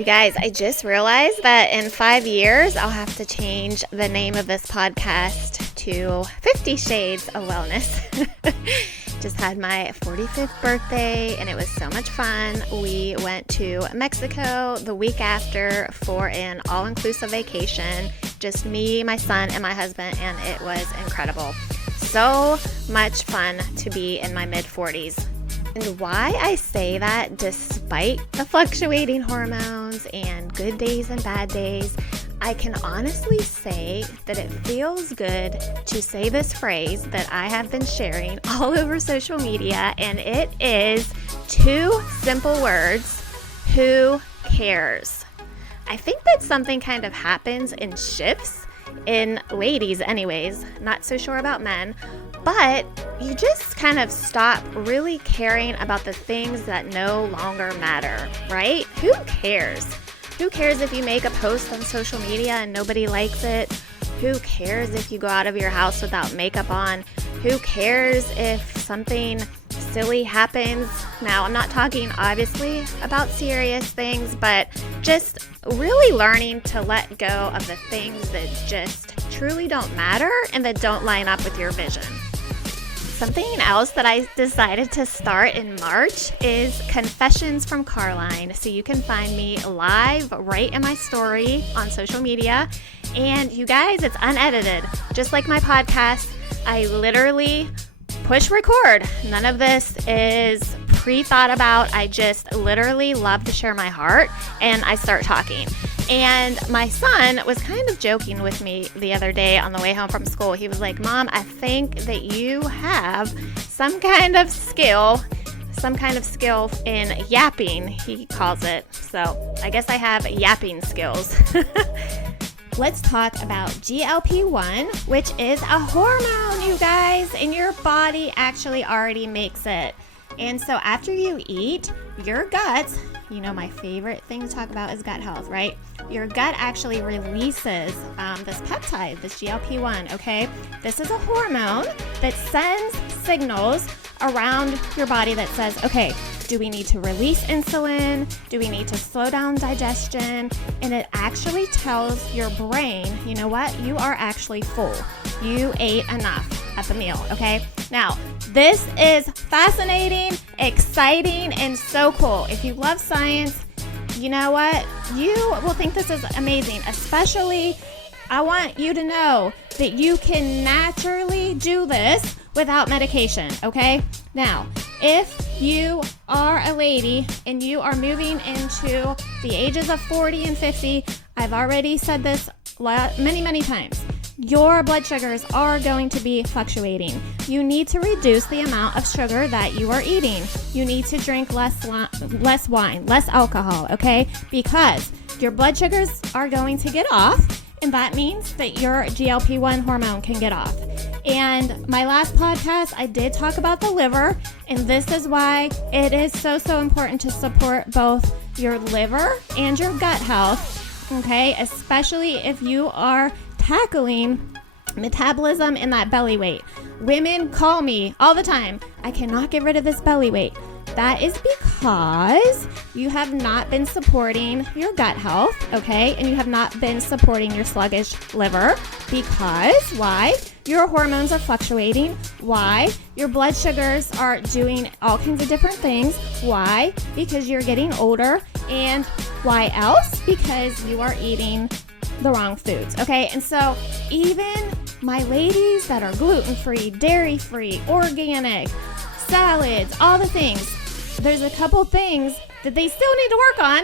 You guys, I just realized that in 5 years, I'll have to change the name of this podcast to 50 Shades of Wellness. Just had my 45th birthday and it was so much fun. We went to Mexico the week after for an all-inclusive vacation. Just me, my son, and my husband, and it was incredible. So much fun to be in my mid-40s. And why I say that, despite the fluctuating hormones and good days and bad days, I can honestly say that it feels good to say this phrase that I have been sharing all over social media, and it is 2 simple words: who cares? I think that something kind of happens in shifts, in ladies anyways, not so sure about men, but you just kind of stop really caring about the things that no longer matter, right? Who cares? Who cares if you make a post on social media and nobody likes it? Who cares if you go out of your house without makeup on? Who cares if something silly happens? Now, I'm not talking obviously about serious things, but just really learning to let go of the things that just truly don't matter and that don't line up with your vision. Something else that I decided to start in March is Confessions from Carline. So you can find me live right in my story on social media. And you guys, it's unedited. Just like my podcast, I literally push record. None of this is pre-thought about. I just literally love to share my heart and I start talking. And my son was kind of joking with me the other day on the way home from school. He was like, "Mom, I think that you have some kind of skill in yapping," he calls it. So I guess I have yapping skills. Let's talk about GLP-1, which is a hormone, you guys, and your body actually already makes it. And so after you eat, your gut, you know, my favorite thing to talk about is gut health, right? Your gut actually releases this peptide, this GLP-1, okay? This is a hormone that sends signals around your body that says, okay, do we need to release insulin? Do we need to slow down digestion? And it actually tells your brain, you know what? You are actually full. You ate enough at the meal, okay? Now, this is fascinating, exciting, and so cool. If you love science, you know what? You will think this is amazing. Especially, I want you to know that you can naturally do this without medication, okay? Now, if you are a lady and you are moving into the ages of 40 and 50, I've already said this many times. Your blood sugars are going to be fluctuating. You need to reduce the amount of sugar that you are eating. You need to drink less wine, less alcohol, okay? Because your blood sugars are going to get off, and that means that your GLP-1 hormone can get off. And my last podcast, I did talk about the liver, and this is why it is so important to support both your liver and your gut health, okay? Especially if you are tackling metabolism and that belly weight. Women call me all the time, "I cannot get rid of this belly weight." That is because you have not been supporting your gut health, okay? And you have not been supporting your sluggish liver. Because why? Your hormones are fluctuating. Why? Your blood sugars are doing all kinds of different things. Why? Because you're getting older. And why else? Because you are eating the wrong foods, okay? And so even my ladies that are gluten-free, dairy-free, organic, salads, all the things, there's a couple things that they still need to work on.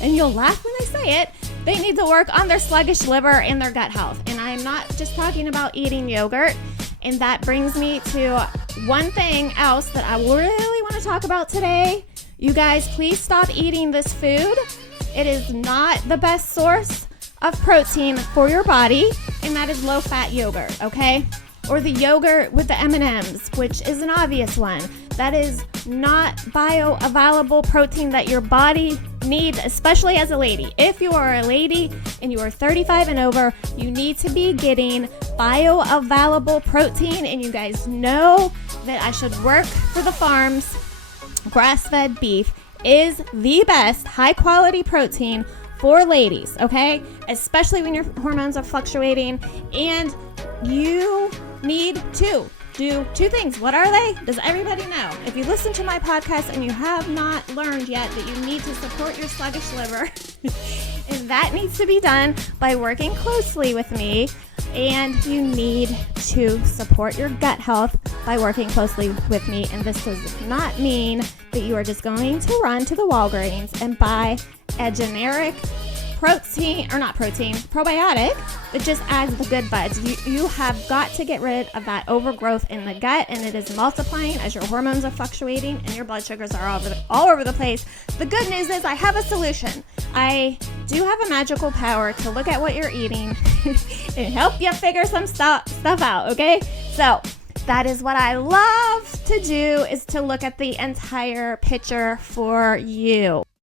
And you'll laugh when I say it. They need to work on their sluggish liver and their gut health. And I'm not just talking about eating yogurt. And that brings me to one thing else that I really want to talk about today. You guys, please stop eating this food. It is not the best source of protein for your body, and that is low-fat yogurt, okay? Or the yogurt with the M&Ms, which is an obvious one. That is not bioavailable protein that your body needs, especially as a lady. If you are a lady and you are 35 and over, you need to be getting bioavailable protein, and you guys know that I should work for the farms, grass-fed beef, is the best high-quality protein for ladies, okay? Especially when your hormones are fluctuating, and you need to do two things. What are they? Does everybody know? If you listen to my podcast and you have not learned yet that you need to support your sluggish liver, and that needs to be done by working closely with me, and you need to support your gut health by working closely with me. And this does not mean that you are just going to run to the Walgreens and buy a generic probiotic that just adds the good buds. You have got to get rid of that overgrowth in the gut, and it is multiplying as your hormones are fluctuating and your blood sugars are all over the place. The good news is I have a solution. I do have a magical power to look at what you're eating and help you figure some stuff out, okay? So that is what I love to do, is to look at the entire picture for you.